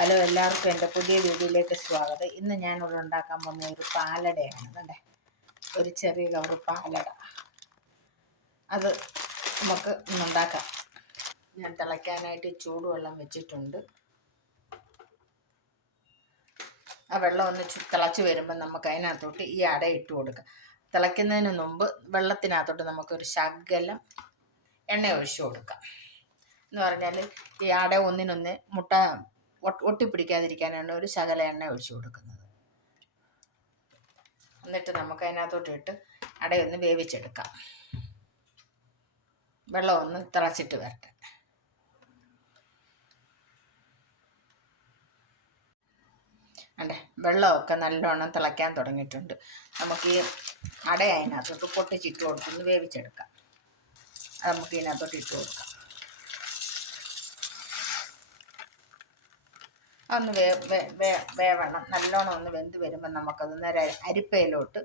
Hello, എല്ലാവർക്കും എൻ്റെ പുതിയ വീഡിയോയിലേക്ക് സ്വാഗതം. ഇന്ന് ഞാനിവിടെ ഉണ്ടാക്കാൻ പോകുന്ന ഒരു പാലടയാണ്. അതെ, ഒരു ചെറിയ കവർ പാലട. അത് നമുക്ക് ഇന്നുണ്ടാക്കാം. ഞാൻ തിളയ്ക്കാനായിട്ട് ചൂടുവെള്ളം വെച്ചിട്ടുണ്ട്. ആ വെള്ളം ഒന്ന് തിളച്ച് വരുമ്പോൾ നമുക്ക് അതിനകത്തോട്ട് ഈ അട ഇട്ട് കൊടുക്കാം. തിളയ്ക്കുന്നതിന് മുമ്പ് വെള്ളത്തിനകത്തോട്ട് നമുക്കൊരു ശകലം എണ്ണ ഒഴിച്ചു കൊടുക്കാം. എന്ന് പറഞ്ഞാൽ ഈ അട ഒന്നിനൊന്ന് ഒട്ടിപ്പിടിക്കാതിരിക്കാനാണ് ഒരു ശകല എണ്ണ ഒഴിച്ചു കൊടുക്കുന്നത്. എന്നിട്ട് നമുക്ക് അതിനകത്തോട്ട് ഇട്ട് അടയൊന്ന് വേവിച്ചെടുക്കാം. വെള്ളം ഒന്ന് തിളച്ചിട്ട് വരട്ടെ. അതെ, വെള്ളമൊക്കെ നല്ലോണം തിളയ്ക്കാൻ തുടങ്ങിയിട്ടുണ്ട്. നമുക്ക് ഈ അട അതിനകത്തോട്ട് പൊട്ടിച്ചിട്ട് കൊടുത്തൊന്ന് വേവിച്ചെടുക്കാം. അത് നമുക്ക് ഇതിനകത്തോട്ട് ഇട്ട് കൊടുക്കാം. അതൊന്ന് വേവണം. നല്ലോണം ഒന്ന് വെന്ത് വരുമ്പോൾ നമുക്കത് നേരെ അരിപ്പയിലോട്ട്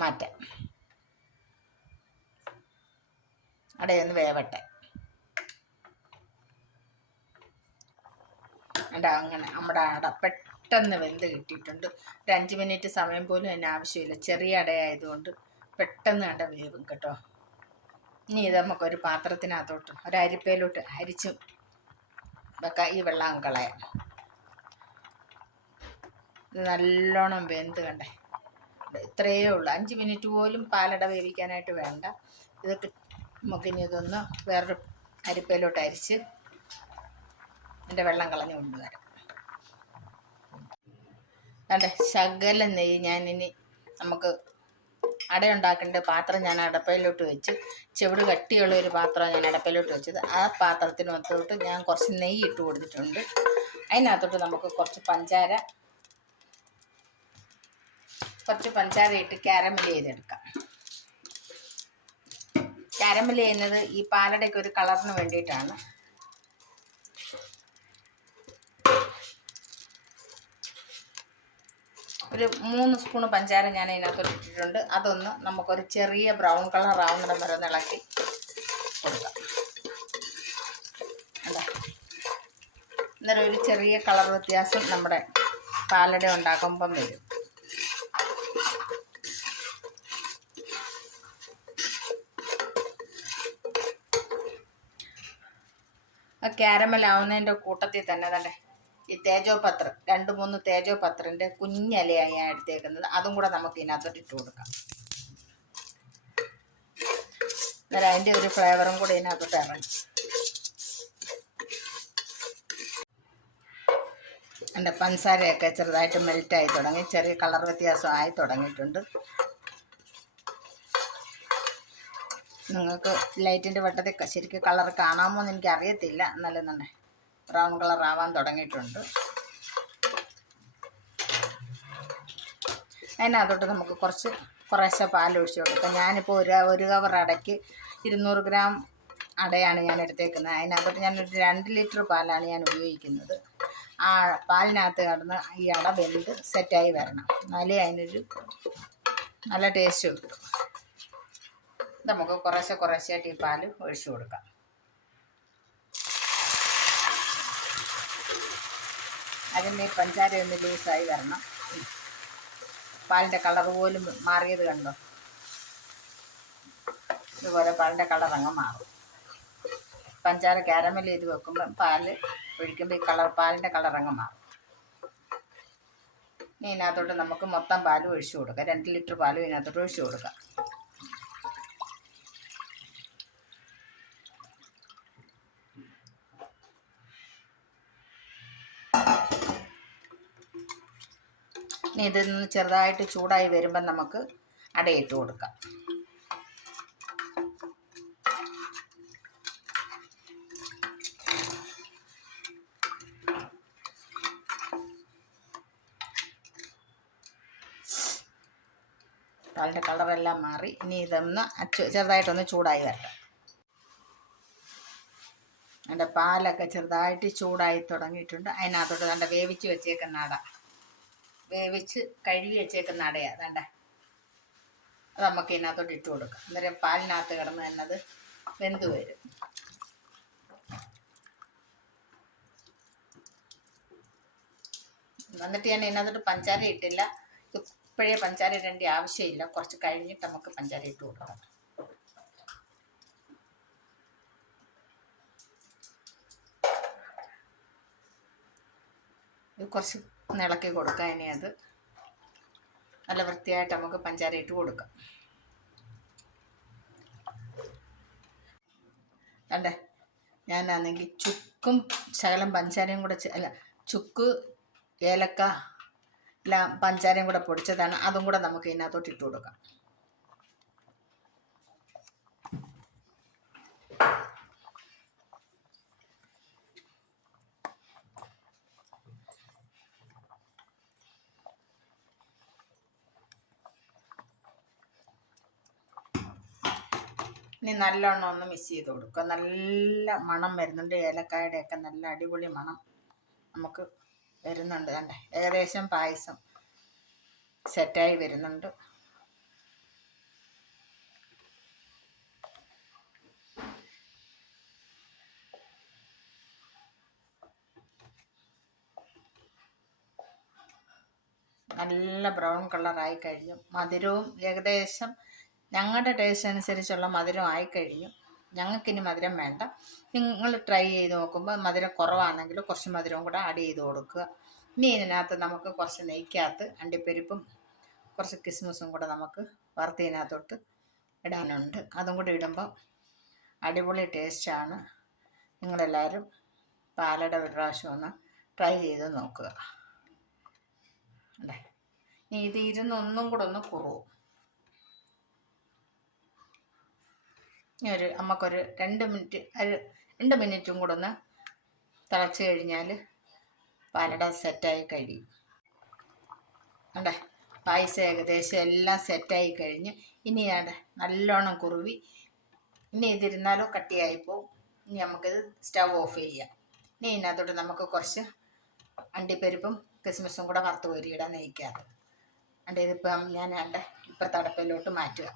മാറ്റാം. അടയൊന്ന് വേവട്ടെ. അങ്ങനെ നമ്മുടെ അട പെട്ടെന്ന് വെന്ത് കിട്ടിയിട്ടുണ്ട്. ഒരു 5 മിനിറ്റ് സമയം പോലും അതിന് ആവശ്യമില്ല. ചെറിയ അടയായതുകൊണ്ട് പെട്ടെന്ന് അട വേവും കേട്ടോ. ഇനി ഇത് നമുക്കൊരു പാത്രത്തിനകത്തോട്ട് ഒരു അരിപ്പയിലോട്ട് അരിച്ച് വെക്കാം. ഈ വെള്ളം കളയാം. ഇത് നല്ലോണം വെന്ത് കണ്ടേ. ഇത്രയേ ഉള്ളൂ. 5 മിനിറ്റ് പോലും പാലട വേവിക്കാനായിട്ട് വേണ്ട. ഇതൊക്കെ നമുക്കിനി ഇതൊന്ന് വേറൊരു അരിപ്പയിലോട്ട് അരിച്ച് എൻ്റെ വെള്ളം കളഞ്ഞ് കൊണ്ടുവരാം. അതെ, ശകലം നെയ്യ് ഞാനിനി നമുക്ക് അടയുണ്ടാക്കേണ്ട പാത്രം ഞാൻ അടപ്പയിലോട്ട് വെച്ച്, ചെവിട് കട്ടിയുള്ള ഒരു പാത്രമാണ് ഞാൻ അടപ്പയിലോട്ട് വെച്ചത്. ആ പാത്രത്തിനകത്തോട്ട് ഞാൻ കുറച്ച് നെയ്യ് ഇട്ട് കൊടുത്തിട്ടുണ്ട്. അതിനകത്തോട്ട് നമുക്ക് കുറച്ച് പഞ്ചാര ഇട്ട് കാരമൽ ചെയ്തെടുക്കാം. കാരമൽ ചെയ്യുന്നത് ഈ പാലടയ്ക്ക് ഒരു കളറിന് വേണ്ടിയിട്ടാണ്. ഒരു 3 സ്പൂൺ പഞ്ചാര ഞാൻ അതിനകത്തോട്ട് ഇട്ടിട്ടുണ്ട്. അതൊന്ന് നമുക്കൊരു ചെറിയ ബ്രൗൺ കളർ ആവുന്നിടം വരെ ഒന്ന് ഇളക്കി കൊടുക്കാം. അന്നേരം ഒരു ചെറിയ കളർ വ്യത്യാസം നമ്മുടെ പാലട ഉണ്ടാക്കുമ്പം വരും. ആ കാരമലാവുന്നതിൻ്റെ കൂട്ടത്തിൽ തന്നെ ഈ തേജോപത്രം 2-3 തേജോപത്രൻ്റെ കുഞ്ഞിലയാണ് ഞാൻ എടുത്തേക്കുന്നത്. അതും കൂടെ നമുക്ക് ഇതിനകത്തോട്ട് ഇട്ട് കൊടുക്കാം. അന്നേരം അതിൻ്റെ ഒരു ഫ്ലേവറും കൂടെ ഇതിനകത്തോട്ട് ഇറങ്ങും. എൻ്റെ പഞ്ചസാരയൊക്കെ ചെറുതായിട്ട് മെൽറ്റായി തുടങ്ങി. ചെറിയ കളർ വ്യത്യാസം ആയി തുടങ്ങിയിട്ടുണ്ട്. നിങ്ങൾക്ക് ലൈറ്റിൻ്റെ വെട്ടത്തിൽ ശരിക്കും കളർ കാണാമോ എന്ന് എനിക്ക് അറിയത്തില്ല. എന്നാലും തന്നെ ബ്രൗൺ കളർ ആവാൻ തുടങ്ങിയിട്ടുണ്ട്. അതിനകത്തോട്ട് നമുക്ക് കുറേശ്ശെ പാലൊഴിച്ച് കൊടുക്കാം. ഞാനിപ്പോൾ ഒരു കവർ അടയ്ക്ക് 200 ഗ്രാം അടയാണ് ഞാൻ എടുത്തേക്കുന്നത്. അതിനകത്തോട്ട് ഞാനൊരു 2 ലിറ്റർ പാലാണ് ഞാൻ ഉപയോഗിക്കുന്നത്. ആ പാലിനകത്ത് കിടന്ന് ഈ അട വെന്ത് സെറ്റായി വരണം. എന്നാലേ അതിനൊരു നല്ല ടേസ്റ്റ് കിട്ടും. നമുക്ക് കുറേശ്ശായിട്ട് ഈ പാല് ഒഴിച്ചു കൊടുക്കാം. അതിൻ്റെ പഞ്ചാര ഒന്ന് ലൂസായി വരണം. പാലിൻ്റെ കളർ പോലും മാറിയത് കണ്ടോ? ഇതുപോലെ പാലിൻ്റെ കളർ അങ്ങ് മാറും. പഞ്ചാര കാരമൽ ചെയ്ത് വെക്കുമ്പോൾ പാല് ഒഴിക്കുമ്പോൾ ഈ പാലിൻ്റെ കളർ അങ്ങ് മാറും. ഇനി ഇതിനകത്തോട്ട് നമുക്ക് മൊത്തം പാലും ഒഴിച്ചു കൊടുക്കാം. 2 ലിറ്റർ പാലും ഇതിനകത്തോട്ട് ഒഴിച്ചു കൊടുക്കാം. ഇനി ഇതൊന്ന് ചെറുതായിട്ട് ചൂടായി വരുമ്പം നമുക്ക് അടയിട്ട് കൊടുക്കാം. പാലിൻ്റെ കളറെല്ലാം മാറി. ഇനി ഇതൊന്ന് ചെറുതായിട്ടൊന്ന് ചൂടായി വരട്ടെ. എൻ്റെ പാലൊക്കെ ചെറുതായിട്ട് ചൂടായി തുടങ്ങിയിട്ടുണ്ട്. അതിനകത്തോട്ട് നല്ല വേവിച്ച് വെച്ചേക്കുന്ന അട, വേവിച്ച് കഴുകി വെച്ചേക്കുന്ന അടയാണ് വേണ്ട. അത് നമുക്ക് ഇതിനകത്തോട്ട് ഇട്ട് കൊടുക്കാം. അന്നേരം പാലിനകത്ത് കിടന്ന് തന്നെ അത് വെന്ത് വരും. എന്നിട്ട് ഞാൻ ഇതിനകത്തോട്ട് പഞ്ചാര ഇട്ടില്ല. ഇപ്പോഴേ പഞ്ചാര ഇടേണ്ട ആവശ്യമില്ല, കുറച്ച് കഴിഞ്ഞിട്ട് നമുക്ക് പഞ്ചാര ഇട്ട് കൊടുക്കാം. ഇത് കുറച്ച് ഇളക്കി കൊടുക്കാം. ഇനി അത് നല്ല വൃത്തിയായിട്ട് നമുക്ക് പഞ്ചാര ഇട്ട് കൊടുക്കാം. കണ്ടേ, ഞാനാണെങ്കിൽ ചുക്കും ശകലം പഞ്ചാരയും കൂടെ അല്ല, ചുക്ക്, ഏലക്ക എല്ലാം പഞ്ചാരയും കൂടെ പൊടിച്ചതാണ്. അതും കൂടെ നമുക്ക് ഇതിനകത്തോട്ട് ഇട്ട് കൊടുക്കാം. ഇനി നല്ലോണം ഒന്ന് മിക്സ് ചെയ്ത് കൊടുക്കുക. നല്ല മണം വരുന്നുണ്ട്, ഏലക്കായുടെയൊക്കെ നല്ല അടിപൊളി മണം നമുക്ക് വരുന്നുണ്ട്. കണ്ടേ, ഏകദേശം പായസം സെറ്റായി വരുന്നുണ്ട്. നല്ല ബ്രൗൺ കളറായി കഴിഞ്ഞു. മധുരവും ഏകദേശം ഞങ്ങളുടെ ടേസ്റ്റ് അനുസരിച്ചുള്ള മധുരം ആയിക്കഴിയും. ഞങ്ങൾക്കിനി മധുരം വേണ്ട. നിങ്ങൾ ട്രൈ ചെയ്ത് നോക്കുമ്പോൾ മധുരം കുറവാണെങ്കിൽ കുറച്ച് മധുരവും കൂടെ ആഡ് ചെയ്ത് കൊടുക്കുക. ഇനി ഇതിനകത്ത് നമുക്ക് കുറച്ച് നെയ്ക്കകത്ത് അണ്ടിപ്പരിപ്പും കുറച്ച് കിസ്മിസും കൂടെ നമുക്ക് വറുത്തതിനകത്തോട്ട് ഇടാനുണ്ട്. അതും കൂടി ഇടുമ്പോൾ അടിപൊളി ടേസ്റ്റാണ്. നിങ്ങളെല്ലാവരും പാലട ഒരു പ്രാവശ്യം ഒന്ന് ട്രൈ ചെയ്ത് നോക്കുക. അല്ലേ, ഇത് ഇരുന്നൊന്നും കൂടെ ഒന്ന് കുറവും. നമുക്കൊരു 2 മിനിറ്റും കൂടെ ഒന്ന് തിളച്ച് കഴിഞ്ഞാൽ പാലട സെറ്റായി കഴിയും. അണ്ടേ, പായസം ഏകദേശം എല്ലാം സെറ്റായി കഴിഞ്ഞ് ഇനി നല്ലോണം കുറുവി. ഇനി ഇതിരുന്നാലോ കട്ടിയായിപ്പോവും. ഇനി നമുക്കിത് സ്റ്റവ് ഓഫ് ചെയ്യാം. ഇനി ഇതിനകത്തോട്ട് നമുക്ക് കുറച്ച് അണ്ടിപ്പരിപ്പും കിസ്മിസും കൂടെ വറുത്ത് കോരിയിടാൻ നെയ്ക്കകത്ത്. ഇതിപ്പം ഞാൻ ഇപ്പുറത്തെ അടുപ്പിലോട്ട് മാറ്റുക.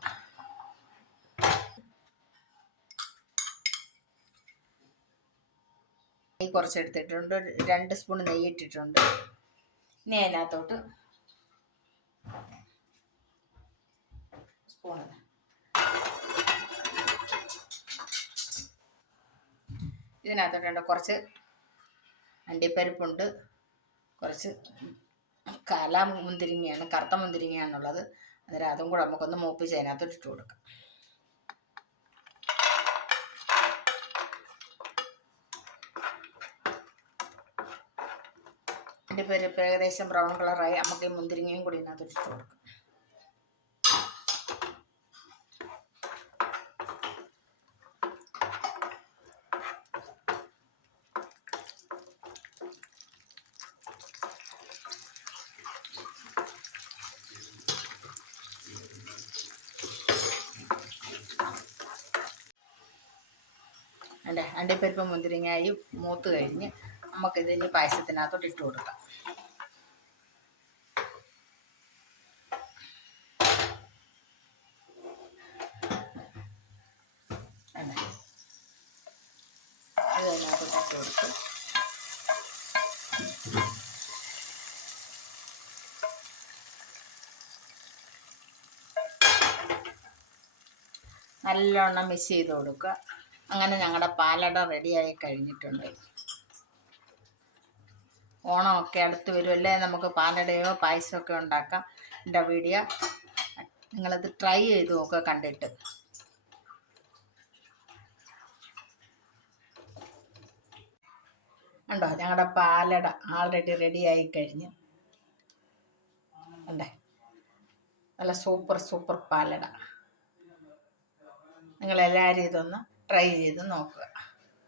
നെയ്യ് കുറച്ചെടുത്തിട്ടുണ്ട്, 2 സ്പൂൺ നെയ്യ് ഇട്ടിട്ടുണ്ട്. ഇനി അതിനകത്തോട്ട് സ്പൂൺ ഇതിനകത്തോട്ടുണ്ട് കുറച്ച് അണ്ടിപ്പരിപ്പുണ്ട്, കുറച്ച് കാല മുന്തിരിങ്ങയാണ്, കറുത്ത മുന്തിരിങ്ങയാണുള്ളത്. അന്നേരം അതും കൂടെ നമുക്കൊന്ന് മൂപ്പിച്ച് അതിനകത്തോട്ട് ഇട്ട് കൊടുക്കാം. അണ്ടിപ്പരിപ്പ് ഏകദേശം ബ്രൗൺ കളറായി. നമുക്ക് ഈ മുന്തിരിങ്ങയും കൂടി ഇതിനകത്തോട്ട് ഇട്ട് കൊടുക്കാം. അണ്ടിപ്പരിപ്പ് മുന്തിരിങ്ങായി മൂത്ത് കഴിഞ്ഞ് നമുക്കിതിന് പായസത്തിനകത്തോട്ട് ഇട്ട് കൊടുക്കാം. ഇതിനകത്തോട്ട് ഇട്ട് കൊടുക്കും. നല്ലോണം മിക്സ് ചെയ്ത് കൊടുക്കുക. അങ്ങനെ ഞങ്ങളുടെ പാലട റെഡിയായി കഴിഞ്ഞിട്ടുണ്ട്. ഓണമൊക്കെ അടുത്ത് വരുമല്ലേ, നമുക്ക് പാലടയോ പായസമൊക്കെ ഉണ്ടാക്കാം. എൻ്റെ വീഡിയോ നിങ്ങളത് ട്രൈ ചെയ്ത് നോക്കുക കണ്ടിട്ട്. ഉണ്ടോ, ഞങ്ങളുടെ പാലട ആൾറെഡി റെഡിയായി കഴിഞ്ഞു. ഉണ്ടേ, നല്ല സൂപ്പർ പാലട. നിങ്ങളെല്ലാവരും ഇതൊന്ന് ട്രൈ ചെയ്ത് നോക്കുക.